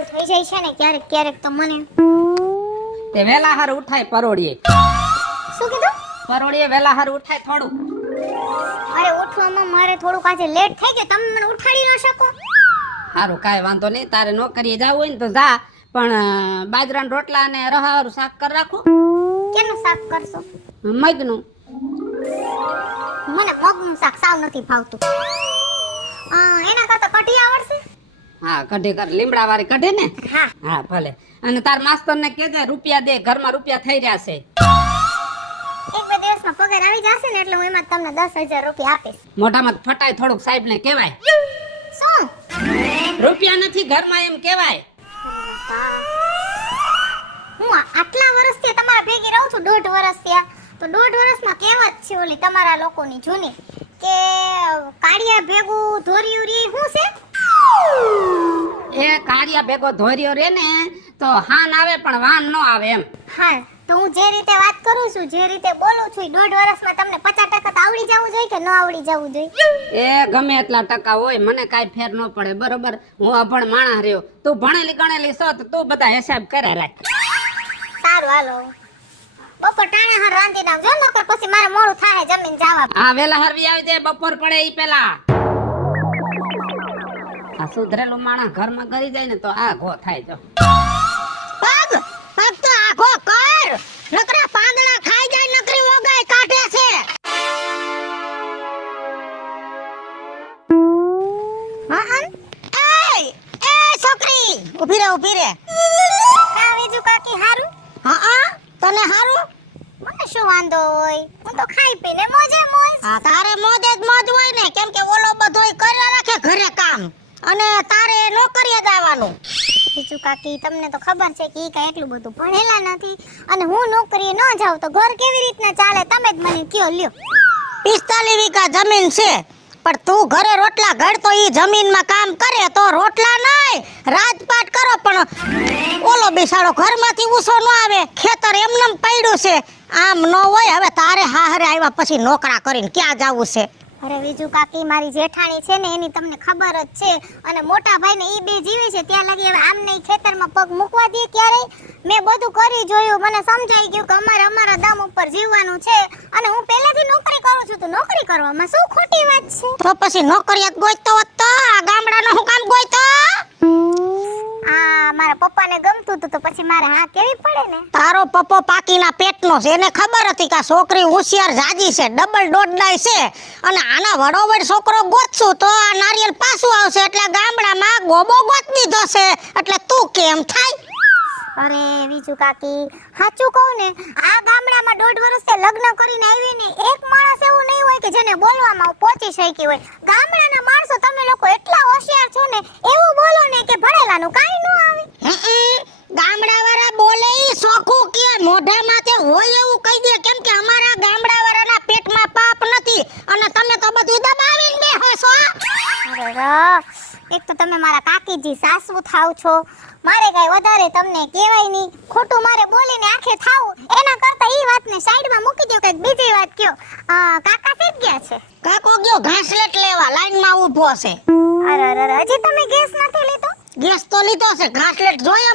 એવું થઈ જાય છે ને ક્યારેક ક્યારેક તો મને. તે વેલા હાર ઉઠાય પરોડીએ. શું કીધું? પરોડીએ વેલા હાર ઉઠાય થોડું. અરે ઉઠવામાં મારે થોડુંક આજે લેટ થઈ ગયું, તમે મને ઉઠાડી ન શકો? સારું કાંઈ વાંધો નહીં, તારે નોકરીએ જવું હોય ને તો જા, પણ બાજરાના રોટલા અને રહાવાળું શાક કરી રાખો. કેનું શાક કરશો? મગનું. મને મગનું શાક સાવ નથી ભાવતું. એના કરતા કઢી આવડશે? હા કઢી કર, લીમડા વાળી કઢે ને. હા હા ભલે. અને તાર માસ્તર ને કહેજે રૂપિયા દે, ઘરમાં રૂપિયા થઈ રહ્યા છે. એક બે દિવસમાં પગાર આવી જશે ને એટલે હું એમાં તમને 10,000 રૂપિયા આપીશ. મોઢામાં ફટાય થોડુંક સાહેબ ને કહેવાય. શું? રૂપિયા નથી ઘરમાં એમ કહેવાય. હું આટલા વર્ષથી તમારા ભેગી રહું છું, 1.5 વર્ષ થયા, તો 1.5 વર્ષમાં કહેવત છે ઓલી તમારા લોકોની જૂની કે કાળિયા ભેગું ધોરિયું રે. શું છે એ કાળિયા ભેગો ધોર્યો રે ને તો હાન આવે પણ વાન ન આવે એમ. હા તો હું જે રીતે વાત કરું છું, જે રીતે બોલું છું, 1.5 વર્ષમાં તમને 50% તો આવડી જવું જોઈએ કે ન આવડી જવું જોઈએ? એ ગમે એટલા ટકા હોય મને કાંઈ ફેર ન પડે, બરોબર. હું અભણ માણસ રહ્યો, તું ભણેલી ગણેલી છો તો તું બધા હિસાબ કરે રાખ. સારું હાલો, બપોર ટાણે હાર રાંધી નાખજો, નકર પછી મારે મોડું થાય જમીન જવા. હા વેલા હરવી આવી જાય, બપોર પડે ઈ પેલા. આ સુધરેલું માણસ ઘરમાં કરી જાય ને તો આ ઘો થાય. જો પગ પગ તો આખો કર, નકરા પાંદડા ખાઈ જાય, નકરી ઓગાય કાઢે છે. હા એ છોકરી ઊભી રે. કા વેજુ કાકી હારું? હા તને હારું? મને શું વાંધો હોય, હું તો ખાઈ પીને મોજે મોજ. હા તારે મોજે જ મોજ હોય ને, કેમ કે ઓલો બધોય કર્યા રાખે ઘરે કામ, અને તારે નોકરીએ જવાનું. બીજુ કાકી તમને તો ખબર છે કે ઈ કાંઈ એટલું બધું ભણેલા નથી, અને હું નોકરીએ ન જાઉં તો ઘર કેવી રીતના ચાલે તમે જ મને કયો લ્યો. 45 વીઘા જમીન છે, પણ તું ઘરે રોટલા ઘડતો ઈ જમીનમાં કામ કરે તો રોટલા નહીં રાજપાટ કરો, પણ ઓલો બિસાડો ઘરમાંથી ઊસો ન આવે, ખેતર એમનેમ પડ્યું છે. આમ ન હોય. હવે તારે હાહરે આવ્યા પછી નોકરા કરીને ક્યાં જાવું છે? અરે વિજુ કાકી મારી જેઠાણી છે ને એની તમને ખબર જ છે, અને મોટા ભાઈને ઈ બે જીવે છે ત્યાં લગી હવે આમને ઈ ખેતરમાં પગ મૂકવા દે ક્યારેય? મેં બધું કરી જોયું, મને સમજાઈ ગયું કે અમારે અમારા દમ ઉપર જીવવાનું છે, અને હું પહેલેથી નોકરી કરું છું તો નોકરી કરવામાં શું ખોટી વાત છે? તો પછી નોકરીયાત ગોઈતો હોત તો આ ગામડાનો હું કામ ગોઈતો? આ મારા પપ્પાને ગમતું હતું તો પછી મારે હા કેવી પડે ને. તારો પપ્પો પાકીના પેટનો છે, એને ખબર હતી કે આ છોકરી હોશિયાર જાજી છે, ડબલ દોડડાઈ છે, અને આના વડોવડ છોકરો ગોતશું તો આ નારિયેલ પાછું આવશે એટલે ગામડામાં ગોબો ગોત દીધો છે, એટલે તું કેમ થાય? અરે વિજુ કાકી સાચું કહું ને, આ ગામડામાં 1.5 વર્ષથી લગ્ન કરીને આવી ને એક માણસ એવું નહીં હોય કે જેને બોલવામાં પહોંચી શકી હોય. ગામડાના માણસો તમે લોકો એટલા હોશિયાર છો ને, એવું બોલો ને કે ભણેલાનું કાંઈ ન આવે. ગામડાવાળા બોલે ઈ સોખું કે મોઢા માથે હોય એવું કહી દે, કેમ કે અમારા ગામડાવાળાના પેટમાં પાપ નથી, અને તમે તો બધું દબાવીને બેહો છો. અરે એક તો તમે મારા કાકીજી સાસુ થાવ છો, મારે કઈ વધારે તમને કહેવાય નહીં, ખોટું મારે બોલીને આખે થાવું, એના કરતા ઈ વાતને સાઈડમાં મૂકી દો, કઈક બીજી વાત કયો. કાકા શેઠ ગયા છે? કાકો ગયો ઘાસલેટ લેવા, લાઈનમાં ઊભો છે. અરે હજી તમે ગેસ નથી લીધો? ગેસ તો લીધો છે, ઘાસલેટ જોઈએ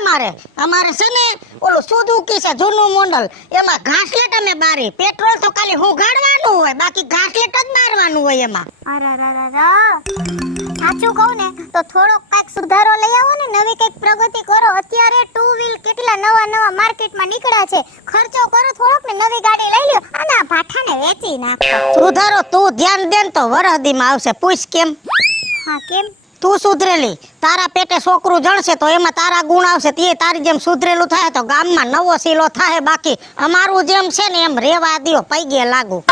અમારે છે ને ઓલું સુઝુકી છે જૂનું મોડલ, એમાં ઘાસલેટ અમે બારી, પેટ્રોલ તો ખાલી હુંગાડવાનું હોય, બાકી ઘાસલેટ જ મારવાનું હોય એમાં. અરે સાચું કહું ને તો થોડોક કઈક સુધારો લઈ આવો ને, નવી કઈક પ્રગતિ કરો. અત્યારે 2 વ્હીલ કેટલા નવા માર્કેટમાં નીકળ્યા છે, ખર્ચો કરો થોડોક ને નવી ગાડી લઈ લ્યો અને આ ભાઠાને વેચી નાખો. સુધારો તું ધ્યાન દેન તો વરહદીમાં આવશે, પૂછ કેમ? હા કેમ? તું સુધરેલી, તારા પેટે છોકરું જણશે તો એમાં તારા ગુણ આવશે, તે તારી જેમ સુધરેલું થાય તો ગામમાં નવો સીલો થાય, બાકી અમારું જેમ છે ને એમ રેવા દ્યો, પૈગે લાગુ.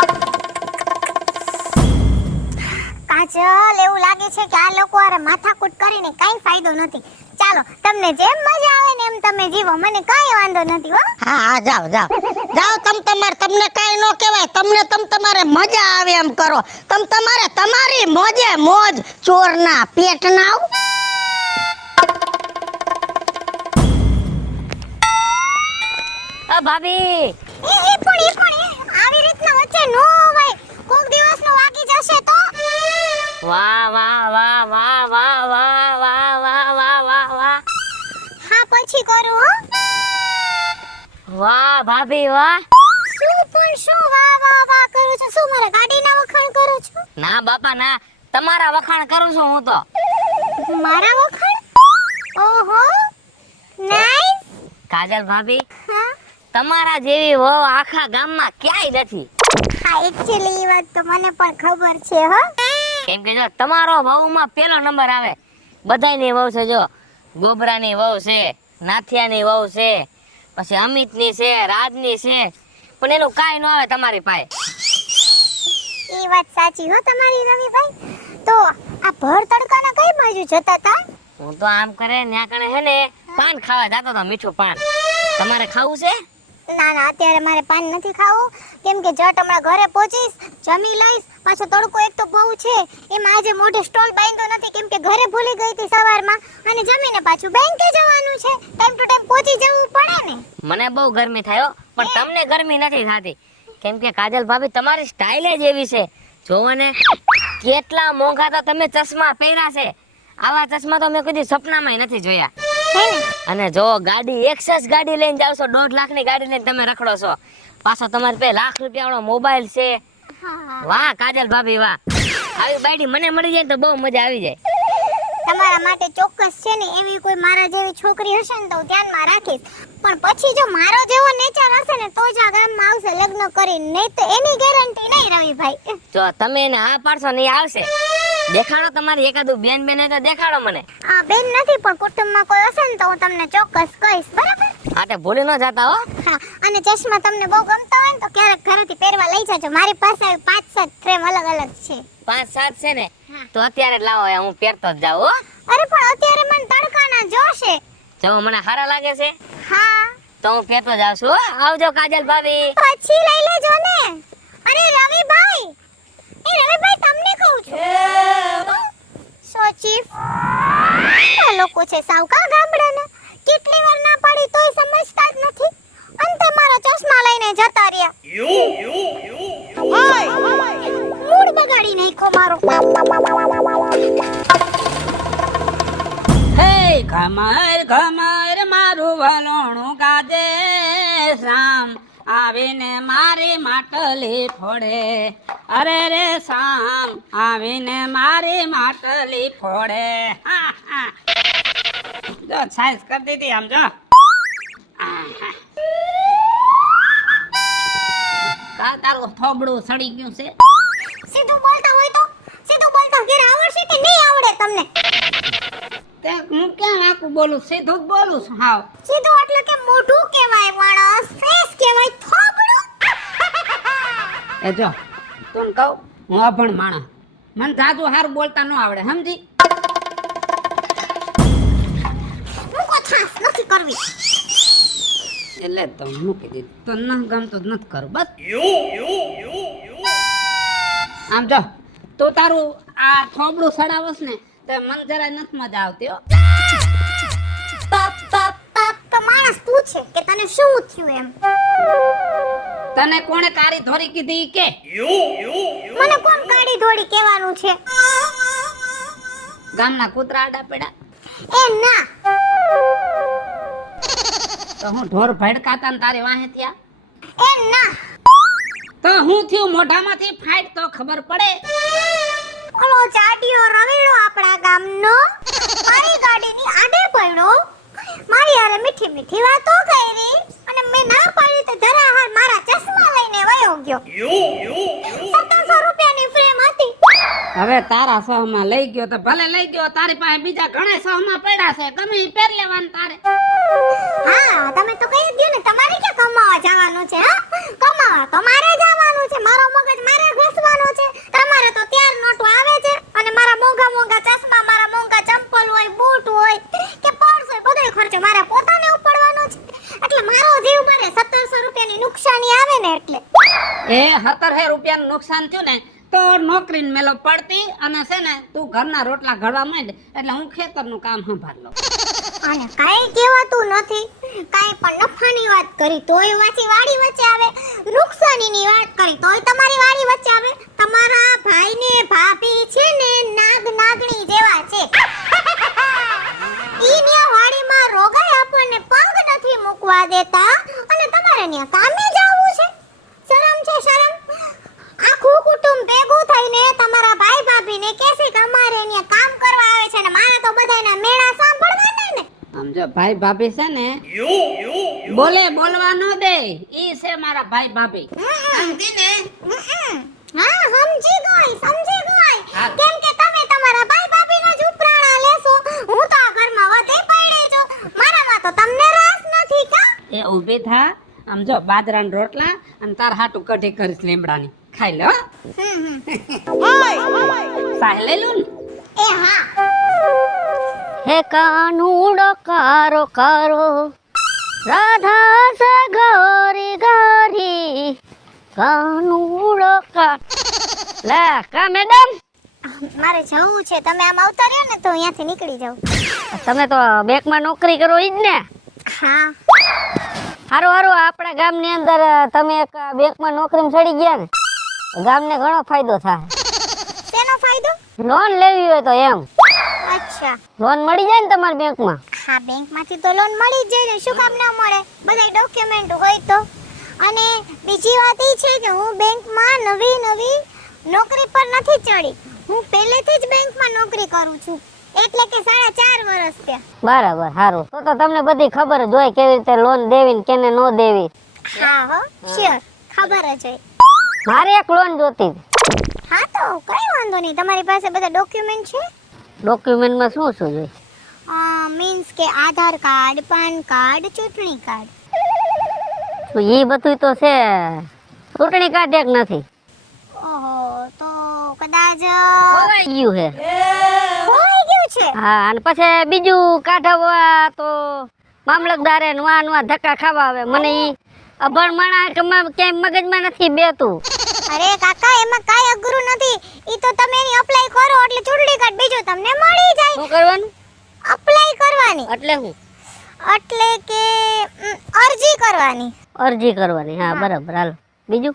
કાજલ એવું લાગે છે કે આ લોકો આરે માથાકૂટ કરીને કાઈ ફાયદો નથી. ચાલો તમને જેમ મજા આવે ને એમ તમે જીવો, મને કાઈ વાંધો નથી હો. હા જાઓ તમને કાઈ નો કહેવાય, તમારે મજા આવે એમ કરો, તમારે તમારી મોજે મોજ, ચોરના પેટના. ભાભી એ પણ આવી રીતના વચ્ચે નો હોય, કોક દિવસનો વાગી જશે તો. વાહ વાહ વાહ વાહ વાહ વાહ વાહ વાહ વાહ વાહ વાહ. પછી કરું હો. વાહ ભાભી વાહ. શું પણ શું વાહ વાહ વાહ કરું છું? શું મારા ગાડીના વખાણ કરું છું? ના બાપા ના, તમારા વખાણ કરું છું હું તો. મારા વખાણ? ઓહો નાઈસ. કાજલ ભાભી, હા તમારા જેવી વહુ આખા ગામમાં ક્યાંય નથી. હા એક્ચ્યુઅલી એ વાત તો મને પણ ખબર છે હો. કેમ કે જો તમારો વહુમાં પેલો નંબર આવે. બધાયની વહુ છે, જો ગોબરાની વહુ છે, નાથિયાની વહુ છે, પછી અમિતની છે, રાજની છે, પણ એનું કાંઈ ન આવે તમારી પાસે. એ વાત સાચી હો તમારી રવિભાઈ. તો આ ભર તડકાના કઈ બાજુ જતા તા? હું તો આમ કરે ન્યા કણે હે ને પાન ખાવા જતો તો, મીઠું પાન. તમારે ખાવું છે? ના ના અત્યારે મારે પાન નથી ખાવું, કેમ કે જટ હમણાં ઘરે પહોંચીશ, જમી લઈશ, પાછો તડકો એક તો બહુ છે, એમાં આજે મોઢે સ્ટોલ બાંધ્યો નથી કેમ કે ઘરે ભૂલી ગઈ હતી સવારમાં, અને જમીને પાછું બેંકે જવાનું છે, ટાઈમ ટુ ટાઈમ પહોંચી જવું પડે ને. મને બહુ ગરમી થાય હો, પણ તમને ગરમી નથી થતી. કેમ કે કાજલ ભાભી તમારી સ્ટાઇલ જ એવી છે. જોવો ને કેટલા મોંઘા તો તમે ચશ્મા પહેર્યા છે. આવા ચશ્મા તો મેં કદી સપનામાં નથી જોયા. હે ને? અને જો ગાડી એક્સેસ ગાડી લઈને જાવ છો, 1.5 લાખની ગાડી લઈને તમે રખડો છો, પાછો તમારી પાસે લાખ રૂપિયા વાળો મોબાઈલ છે. હા વાહ કાજલ ભાભી વાહ. આવી બાઈડી મને મળી જાય તો બહુ મજા આવી જાય. તમારા માટે ચોક્કસ છે ને એવી કોઈ મારા જેવી છોકરી હશે ને તો હું ધ્યાનમાં રાખીશ, પણ પછી જો મારો જેવો નેચર હશે ને તો જ આ ગામમાં આવશે લગ્ન કરીને, નહીં તો એની ગેરંટી નહીં રવિભાઈ. જો તમે એને આ પાડશો ને એ આવશે. દેખાડો તમારી એકાદું બેન બેન તો દેખાડો મને. આ બેન નથી પણ કુટુંબમાં કોઈ હશે ને તો હું તમને ચોક્કસ કહીશ, બરાબર? આ તે ભૂલી ન જાતા હો. હા, અને ચશ્મા તમને બહુ ગમતા હોય ને તો ક્યારેક ઘરેથી પહેરવા લઈ જાજો, મારી પાસે 5-7 ફ્રેમ અલગ અલગ છે. 5-7 છે ને? હા. તો અત્યારે જ લાવો, હું પહેરતો જ જાઉં હો. અરે પણ અત્યારે મને તડકાના જોશે. જો મને સારા લાગે છે હા તો હું પહેરતો જાઉં છું હો. આવજો કાજલ ભાભી. પછી લઈ લેજો ને. અરે રવિભાઈ, એ રવિભાઈ તમને કહું છું. સો ચીફ આ લોકો છે સાવકા ગામડાના, કેટલી વાર ના પાડી તોય સમજતા જ નથી, અંતે મારા ચશ્મા લઈને જતા રહ્યા. મૂડ બગાડી નાખ્યો મારો. હે ઘમર ઘમર મારું વલોણું ગાજે, શ્યામ આવીને મારી માટલી ફોડે. અરે રે શ્યામ આવીને મારી માટલી ફોડે. હા, હા. જો સાઈઝ કરી દીધી આમ જો. કા તારું થોબડું સડી ગયું છે? સીધું બોલતા હોય તો સીધું બોલતા ઘેર આવડશે કે નહીં આવડે તમને? તે હું ક્યાં આખું બોલું, સીધું જ બોલું છું હાવ. સીધું એટલે કે મોઢું કહેવાય માણસ, ફેસ કહેવાય થોબડું. એ જો તું કહું હું અભણ માણસ, મને જાજુ હારું બોલતા ન આવડે, સમજી? મૂકો છાસ નથી કરવી. એટલે તો મૂકી દીધું, તો ન ગમતું જ નથી કરું બસ. આમ જો તું તારું આ થોબડું સડાવસ ને તો મને જરાય નથી મજા આવતી હો. તો માણસ પૂછે કે તને શું થયું એમ. તને કોણે કાળી ધોરી કીધી ઈ કે? મને કોણ કાળી ધોળી કહેવાનું છે? ગામના કૂતરા આડા પડ્યા એ ના. તો હું ઢોર ભડકાતા ને તારે વાહે ત્યાં? એ ના. તો હું થયું મોઢામાંથી ફાઈટ તો ખબર પડે. ઓલો ચાટીયો રવિડો આપણા ગામનો મારી ગાડીની આડે પડ્યો, મારી હારે મીઠી મીઠી વાતો કરી, અને મેં ના પાડી તો ધરાહાર મારા ચશ્મા લઈને વયો ગયો. 1700 રૂપિયાની ફ્રેમ હતી. હવે તારા સહમાં લઈ ગયો તો ભલે લઈ ગયો, તારી પાસે બીજા ઘણા સહમાં પડ્યા છે, ગમે ઈ પહેર લેવાનું તારે. હા તમે તો કહી દયો ને, તમારે ક્યાં કમાવા જવાનું છે? હા, કમાવા તો મારે જવાનું છે, મારો મગજ મારે ઘસવાનો છે. તમારે તો ત્યાર નોટો આવે છે, અને મારા મોંઘા મોંઘા ચશ્મા, મારા મોંઘા ચંપલ હોય, બૂટ હોય કે પર્સ હોય, બધો ખર્ચો મારે પોતાને ઉપાડવાનો છે. એટલે મારો જીવ મારે 1700 રૂપિયાની નુકસાની આવે ને એટલે. એ 17,000 રૂપિયાનું નુકસાન થયું ને તો નોકરીને મેલો પડતી, અને છે ને તું ઘરના રોટલા ઘડવા માંડ એટલે હું ખેતરનું કામ સંભાળ લઉં. અને કાઈ કહેવાતું નથી, કાઈ પણ નફાની વાત કરી તોય વાંચી વાડી વચ્ચે આવે, નુકસાનીની વાત કરી તોય તમારી વાડી વચ્ચે આવે. તમારા ભાઈને ભાભી છે ને નાગ નાગણી જેવા છે. ઈ ન્યા વાડીમાં રોગાય આપણને જો ભાઈ ભાભી છે ને બોલવા ન દે, ઈ છે મારા ભાઈ ભાભી. સમજી ને? હા સમજી ગઈ હા. કેમ કે તમે તમારા ભાઈ ભાભીનો જ ઉપરાણા લેશો. હું તો આ ઘરમાં વધે પડી છું. મારામાં તો તમને રસ નથી કા? એ ઊભી થા, આમ જો બાજરાના રોટલા અને તાર હાટું કઢી કરીશ લીમડાની, ખાઈ લે હો. સાહ લઈ લો ને. એ હા. હે કાનુડો કારો કારો રાધા સ ગોરી ગોરી કાનુડો કા લે કા મેડમ મારે જવું છે. તમે આમ આવતા રહ્યો ને તો અહીંયાથી નીકળી જાવ. તમે તો બેંકમાં નોકરી કરો ઈ જ ને? હા. હારું હારું, આપણા ગામની અંદર તમે એક બેંકમાં નોકરીમાં ચડી ગયા ને, ગામને ઘણો ફાયદો થાય. શેનો ફાયદો? લોન લેવી હોય તો એમ અચ્છા. લોન મળી જાય ને તમારી બેંકમાં. હા, બેંકમાંથી તો લોન મળી જ જાય ને, શું કામ ના મળે? બધા ડોક્યુમેન્ટ હોય તો. અને બીજી વાત એ છે કે હું બેંકમાં નવી નોકરી પર નથી ચડી. હું પહેલેથી જ બેંકમાં નોકરી કરું છું, એટલે કે 4.5 વર્ષ થયા. બરાબર, સારું. તો તમને બધી ખબર જ હોય કેવી રીતે લોન દેવી ને કેને નો દેવી. હા હો, શ્યોર, ખબર જ હોય. મારે એક લોન જોતી હતી. હા તો કઈ વાંધો નહીં, તમારી પાસે બધા ડોક્યુમેન્ટ છે? ડોક્યુમેન્ટમાં શું શું જોઈએ? મીન્સ કે આધાર કાર્ડ, પાન કાર્ડ, ચૂંટણી કાર્ડ. તો એ બધું તો છે, ચૂંટણી કાર્ડ એક નથી. ઓહો, તો કદાચ ખોવાઈ ગયું છે. ખોવાઈ ગયું છે. હા, અને પછી બીજું કાઢવા તો મામલતદારે નવા ધક્કા ખાવા આવે. મને ઈ અભણ માણા ક્યાંય મગજમાં નથી બેતું. અરે કાકા, એમાં કાઈ અઘરું નથી. ઈ તો તમે એની અપ્લાય કરો એટલે ચૂંટણી કાર્ડ બીજું તમને મળી જાય. શું કરવાનું? અપ્લાય કરવાની એટલે હું એટલે કે અરજી કરવાની. અરજી કરવાની. હા બરાબર, હાલો બીજું.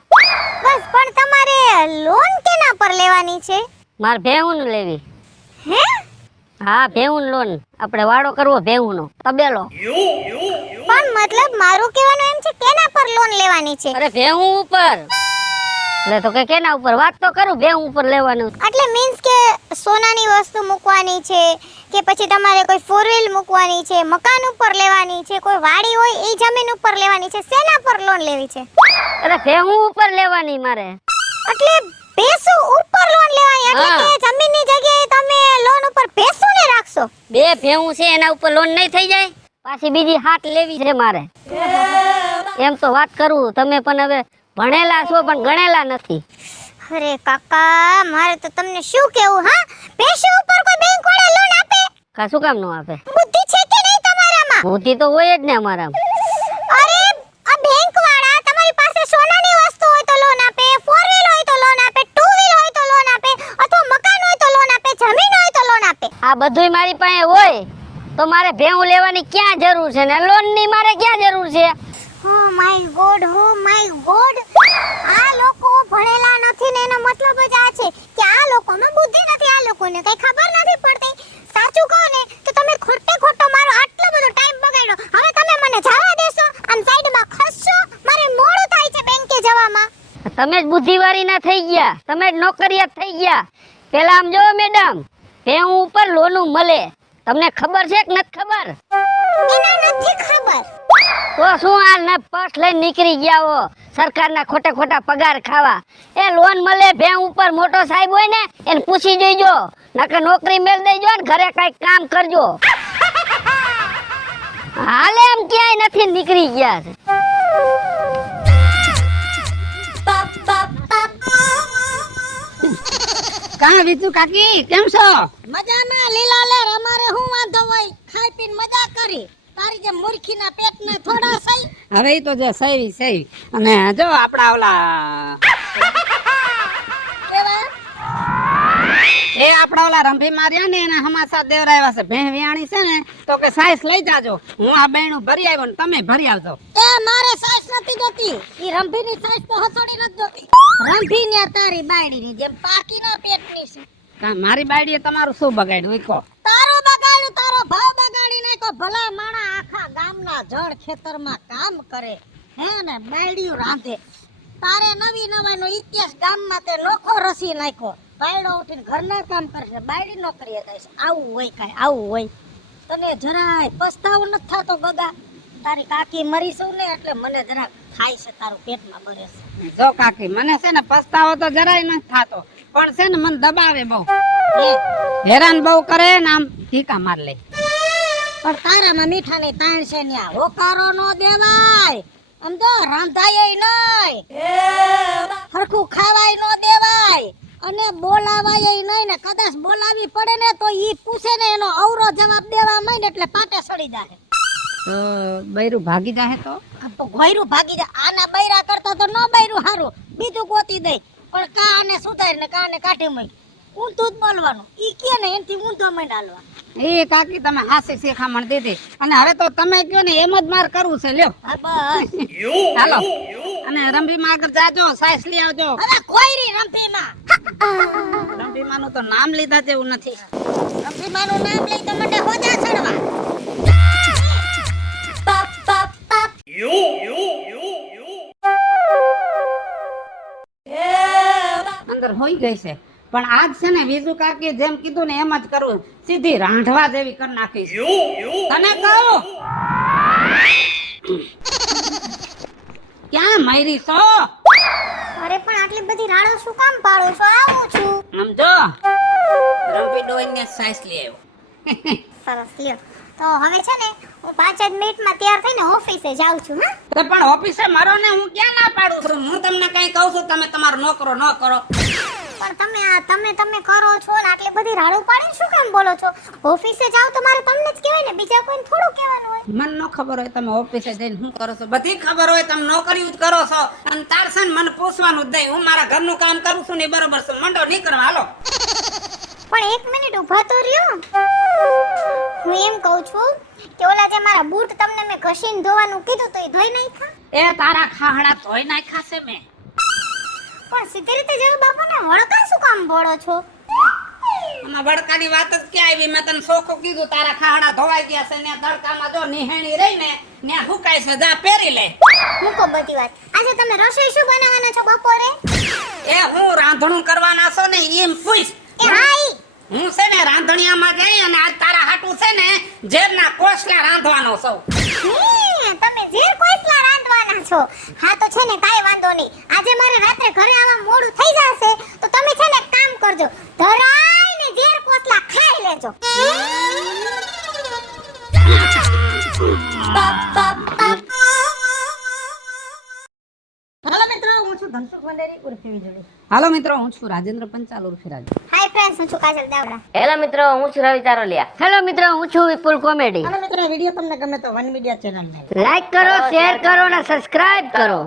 બસ. પણ તમારે લોન કેના પર લેવાની છે? મારે ભેહું લેવી. હે? હા, ભેહું લોન. આપણે વાડો કરવો ભેહુંનો તબેલો. પણ મતલબ મારું કહેવાનું એમ છે કેના પર લોન લેવાની છે? અરે ભેહું ઉપર. એટલે તો કે કેના ઉપર વાત તો કરું, ભેહું ઉપર લેવાનું. એટલે મીન્સ કે સોનાની વસ્તુ મૂકવાની છે કે પછી તમારે કોઈ ફોર વ્હીલ મૂકવાની છે, મકાન ઉપર લેવાની છે, કોઈ વાડી હોય એ જમીન ઉપર લેવાની છે, શેના પર લોન લેવી છે? અરે ભેહું ઉપર લેવાની મારે. એટલે ભેંસુ ઉપર લોન લેવાની, એટલે કે જમીનની જગ્યાએ તમે લોન ઉપર ભેંસુને રાખશો? બે ભેહું છે એના ઉપર લોન નહીં થઈ જાય? પાછી બીજી હાથ લેવી છે મારે. એમ તો વાત કરું, તમે પણ હવે ભણેલા છો પણ ગણેલા નથી. અરે કાકા, મારે તો તમને શું કહેવું. હા, ભેંસુ ઉપર કોઈ બેંક વાળા લોન આપે? કા શું કામ નો આપે? બુદ્ધિ છે કે નહીં તમારામાં? બુદ્ધિ તો હોય જ ને અમારામાં. અરે આ બેંક વાળા તમારી પાસે સોનાની વસ્તુ હોય તો લોન આપે, ફોર વ્હીલ હોય તો લોન આપે, ટુ વ્હીલ હોય તો લોન આપે, અથવા મકાન હોય તો લોન આપે, જમીન હોય તો લોન આપે. આ બધુંય મારી પાસે હોય તો મારે ભેહું લેવાની ક્યાં જરૂર છે ને લોન ની મારે ક્યાં જરૂર છે? Oh my God, oh my God. આ લોકો ભણેલા નથી ને એનો મતલબ જ આ છે કે આ લોકોમાં બુદ્ધિ નથી, આ લોકોને કઈ ખબર નથી પડતી. સાચું કહો ને તો તમે ખોટો મારો આટલો બધો ટાઈમ બગાડ્યો. હવે તમે મને જવા દેશો? આમ સાઈડમાં ખસશો? મારે મોડું થાય છે બેંકે જવામાં. તમે જ બુદ્ધિવાળી ના થઈ ગયા, તમે જ નોકરિયાત થઈ ગયા. પેલા આમ જો મેડમ, ભેહું ઉપર લોનું મળે. તમને ખબર છે કે નથી ખબર? એના નથી ખબર. તો શું હાલ ને પર્સ લઈને નીકળી ગયા હો સરકારના ખોટા પગાર ખાવા. એ લોન મળે ભેહું ઉપર. મોટો સાહેબ હોય ને એને પૂછી જોઈજો, નકર નોકરી મેળ દેજો ને ઘરે કઈક કામ કરજો. હાલે એમ ક્યાંય નથી નીકળી ગયા છે. કા વિતુ કાકી, કેમ છો? મજામાં લીલા લેર. અમારે શું વાંધો હોય? ખાઈ પીને મજા કરી. તારી જે મૂર્ખીના પેટને થોડા સહી. હવે ઈ તો જે સહી અને જો આપડા ઓલા એ આપડા ઓલા રંભી માર્યા ને એના હમાસા દેવરાયા છે. ભેં વિયાણી છે ને તો કે સાઈસ લઈ જાજો. હું આ બેણું ભરી આવ્યો ને તમે ભરી આવજો. એ મારે સાઈસ નથી જોતી. ઈ રંભીની સાઈસ તો હસોડી નથી જોતી. રંભી ને તારી બાયડીની જેમ પાકીના પેટની છે. કા મારી બાયડીએ તમારું શું બગાડ્યું ઈ કહો? તારું બગાડ્યું, તારો ભાવ બગાડી નાખ્યો. ભલા માણા આખા ગામના જળ ખેતરમાં કામ કરે હે ને બાયડીયું રાંધે. તારે નવી નવાનો ઇતિહાસ ગામમાં તે નોખો રસી નાખ્યો. બાયડો ઉઠીને ઘરના કામ કરશે, બાયડી નોકરીએ જાય છે. આવું હોય કાંઈ, આવું હોય. તને જરાય પસ્તાવો નથી થતો ગગા? તારી કાકી મરી છું ને એટલે મને જરા થાય છે, તારું પેટમાં બળે છે. જો કાકી મને છે ને પસ્તાવો તો જરાય નથી થાતો, પણ છે ને મને દબાવે બહુ, હેરાન બહુ કરે ને આમ ઠીકા માર લે. પણ તારામાં મીઠાની તાણ છે ન્યા, હોકારો નો દેવાય. આમ તો રાંધાય નહીં, હરખું ખાવાય નો દેવાય, અને બોલાવાય નહીં. ને કદાચ બોલાવી પડે ને તો ઈ પૂછે ને એનો અવરો જવાબ દેવા માંડે એટલે પાટે સડી જાય. તો બૈરું ભાગી જાય તો આ તો ગોયરું ભાગી જાય. આના બૈરા કરતા તો નો બૈરું હારું, બીજું ગોતી દઈ. પણ કાને સુધારી ને કાને કાઢી મય ઊંધું જ બોલવાનું. ઈ કે ને એનથી ઊંધો મંડ હાલવા. એ કાકી તમે હાસી શીખામણ દીધી, અને હવે તો તમે કયો ને એમ જ માર કરવું છે. લ્યો હા બસ હાલો, અને રંભીમાં આગળ જાજો, સાઈસ લઈ આવજો. હવે ગોયરી રંભીમાં. રંભીમાં નું તો નામ લીધા જેવું નથી. રંભીમાનું નામ લઈ તો મને હોજા ચડવા. અંદર હોઈ ગઈ છે, પણ આજ છે ને વિજુ કાકી જેમ કીધું ને એમ જ કરવું, સીધી રાંધવા જેવી કરી નાખીશ. તને કહું ક્યાં મારી છો? અરે પણ આટલી બધી રાડો શું કામ પાડો છો? આવું છું. સમજો, રંભી ડોઈને સાઈસ લઈ આવ્યો. સરસ લ્યો. તો હવે છે ને હું 5 જ મિનિટમાં તૈયાર થઈને ઓફિસે જાઉં છું. હા તો પણ ઓફિસે મારો ને હું ક્યાં ના પાડું છું? હું તમને કઈ કહું છું, તમે તમારો નોકરો ન કરો. પણ તમે કરો છો ને આટલી બધી રાડો પાડીને શું કામ બોલો છો? ઓફિસે જાવ તો મારે તમને જ કહેવાય ને, બીજા કોઈને થોડું કહેવાનું હોય. મને ન ખબર હોય તમે ઓફિસે જઈને શું કરો છો, બધી ખબર હોય તમે નોકરીઓ જ કરો છો, અને તાર છે ને મને પૂછવાનું જ નહીં. હું મારા ઘરનું કામ કરું છું ને ઈ બરોબર છે, મંડો નહીં કરવા. હાલો પણ 1 મિનિટ ઊભા તો રહ્યો. હું એમ કહું છું કે ઓલા જે મારા બૂટ તમને મેં ઘસીને ધોવાનું કીધું તો એ ધોઈ નાખ્યા? એ તારા ખાહડા ધોઈ નાખ્યા છે મેં. પણ સીધી રીતે જવાબ આપો ને, વળકા શું કામ બોળો છો? આમાં વડકાની વાત જ ક્યાં આવી? મેં તને સોખું કીધું તારા ખાહડા ધોવાઈ ગયા છે ને તડકામાં જો નિહેણી રહી ને ત્યાં હુકાય છે, જા પહેરી લે. મૂકો બધી વાત. આજે તમે રસોઈ શું બનાવવાના છો બપોરે? એ હું રાંધણું કરવાના છો ને એમ પૂછ. એ હાઈ હું છે ને રાંધણિયામાં ગઈ અને આજ તારા હાટું છે ને ઝેરના કોસલા રાંધવાનો છું. તમે ઝેર કોઈસલા રાંધવાના છો? હા તો છે ને કાઈ વાંધો નહીં. આજે મારે રાત્રે ઘરે આવવા મોડું થઈ જશે તો તમે છે ને કામ કરજો, ધરાઈને ઝેર કોસલા ખાઈ લેજો. હાલો મિત્રો, હું છું ધનસુખ વંડેરી ઉર્ફે વીજળી. હાલો મિત્રો, હું છું રાજેન્દ્ર પંચાલ ઉર્ફે રાજુ. હાય ફ્રેન્ડ્સ, હું છું કાજલ દાવડા. હેલો મિત્રો, હું છું રવિ ચારોલિયા. હેલો મિત્રો, હું છું વિપુલ કોમેડી. હાલો મિત્રો, વિડિયો તમને ગમે તો વન મીડિયા ચેનલને લાઈક કરો, શેર કરો અને સબસ્ક્રાઇબ કરો.